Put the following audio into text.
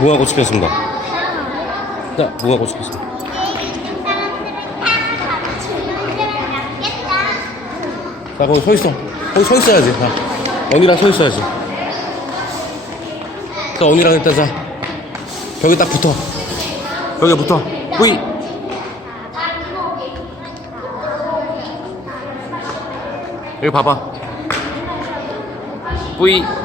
무궁화꽃 피었습니다. 자, 무궁화꽃 피었습니다. 자, 거기 서 있어. 거기 서 있어야지. 자, 언니랑 서 있어야지. 자, 언니랑 일단 자, 벽에 딱 붙어. 벽에 붙어. 뿌이. 여기 봐봐. 뿌이.